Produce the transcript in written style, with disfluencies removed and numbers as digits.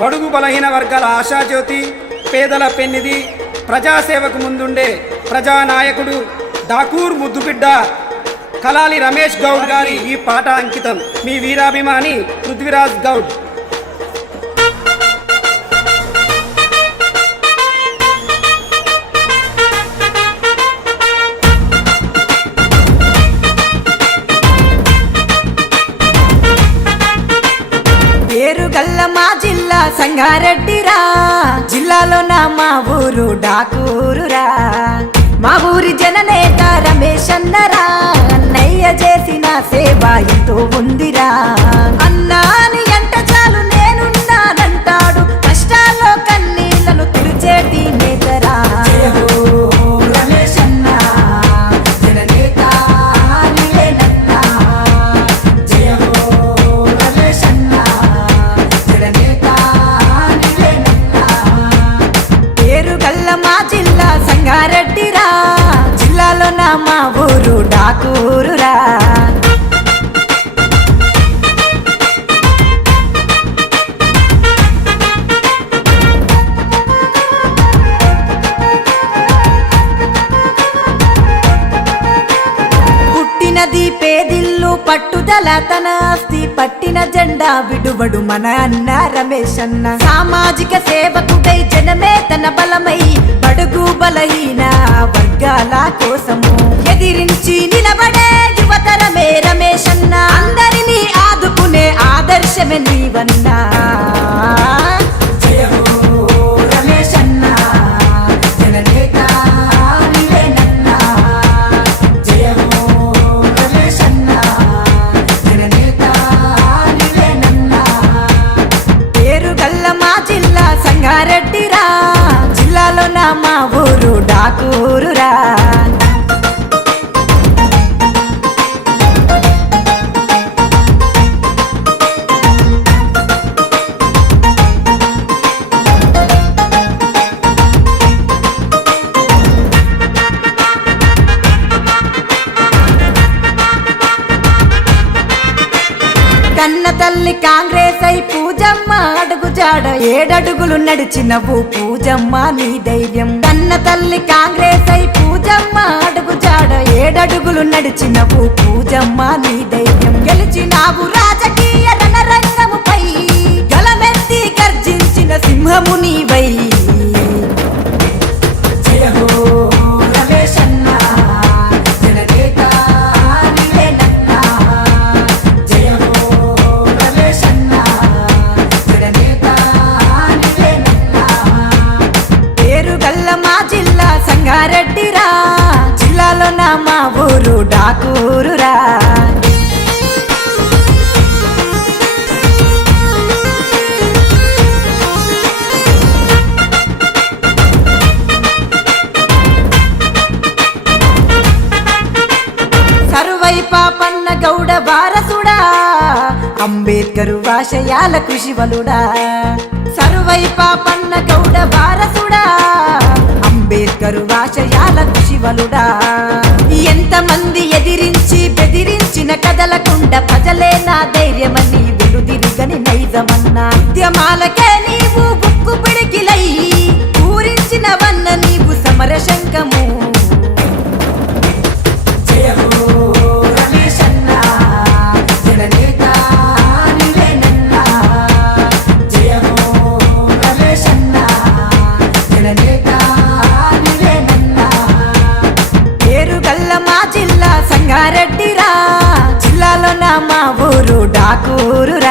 బడుగు బలహీన వర్గాల ఆశాజ్యోతి, పేదల పెన్నిది, ప్రజాసేవకు ముందుండే ప్రజానాయకుడు డాకూర్ ముద్దుబిడ్డ కలాలి రమేష్ గౌడ్ గారి ఈ పాట అంకితం. మీ వీరాభిమాని పృథ్వీరాజ్ గౌడ్. పేరుగల్ల మా జిల్లా సంగారెడ్డిరా, జిల్లాలో నా మా ఊరు డాకూరురా. మా ఊరి జననేత రమేష్ అన్నరా, అన్నయ్య చేసిన సేవ ఎంతో ఉందిరా. అన్నాని ఎంట చాలు నేనున్నానంటాడు, కష్టాల్లో కన్నీళ్లను తుడిచేటి నేతరా. సంగారెడ్డిరా, జిల్లాలో నా మా ఊరు డాకూరురా. పుట్టినది పేదిల్లు పట్టుదల, తన ఆస్తి పట్టిన జెండా విడువడు మన అన్న రమేష్ అన్న. సామాజిక సేవకుడై జనమే తన బలమై, బడుగు బలహీన వర్గాల కోసము ఎదిరించి నిలబడే యువతరమే రమేష్ అన్న. అందరినీ ఆదుకునే ఆదర్శమే నీవన్నా. సంగారెడ్డిరా, జిల్లాలో నా మా ఊరు డాకూరురా. కన్న తల్లి కాంగ్రెస్ అయి పూజమ్మ అడుగు జాడ, 7 అడుగులు నడిచినవు పూజమ్మ నీ ధైర్యం. కన్న తల్లి కాంగ్రెస్ అయి పూజమ్మ అడుగు జాడ, 7 అడుగులు నడిచినవు పూజమ్మ నీ ధైర్యం. గెలిచినావు రాజకీయ రణరంగముపై, గలమెత్తి గర్జించిన సింహము నీవై. సంగారెడ్డిరా, జిల్లాలో నా మా ఊరు డాకూరురా. సర్వై పాపన్న గౌడ వారసుడా, అంబేద్కరు ఆశయాల కృషివలుడా. సర్వై పాపన్న గౌడ వారసుడా, అంబేద్కరు ఆశయాల కృషివలుడా. ఎంతమంది ఎదిరించి బెదిరించిన కదలకుండా, ప్రజలే నా ధైర్యమని వెలుదిరిగని నైజమన్నా. ఉద్యమాలకే నీవు గుక్కు పిడికిలై, పూరించినవన్న నీవు సమర శంఖము. సంగారెడ్డిరా, జిల్లాలో నా మా ఊరు డాకూరు.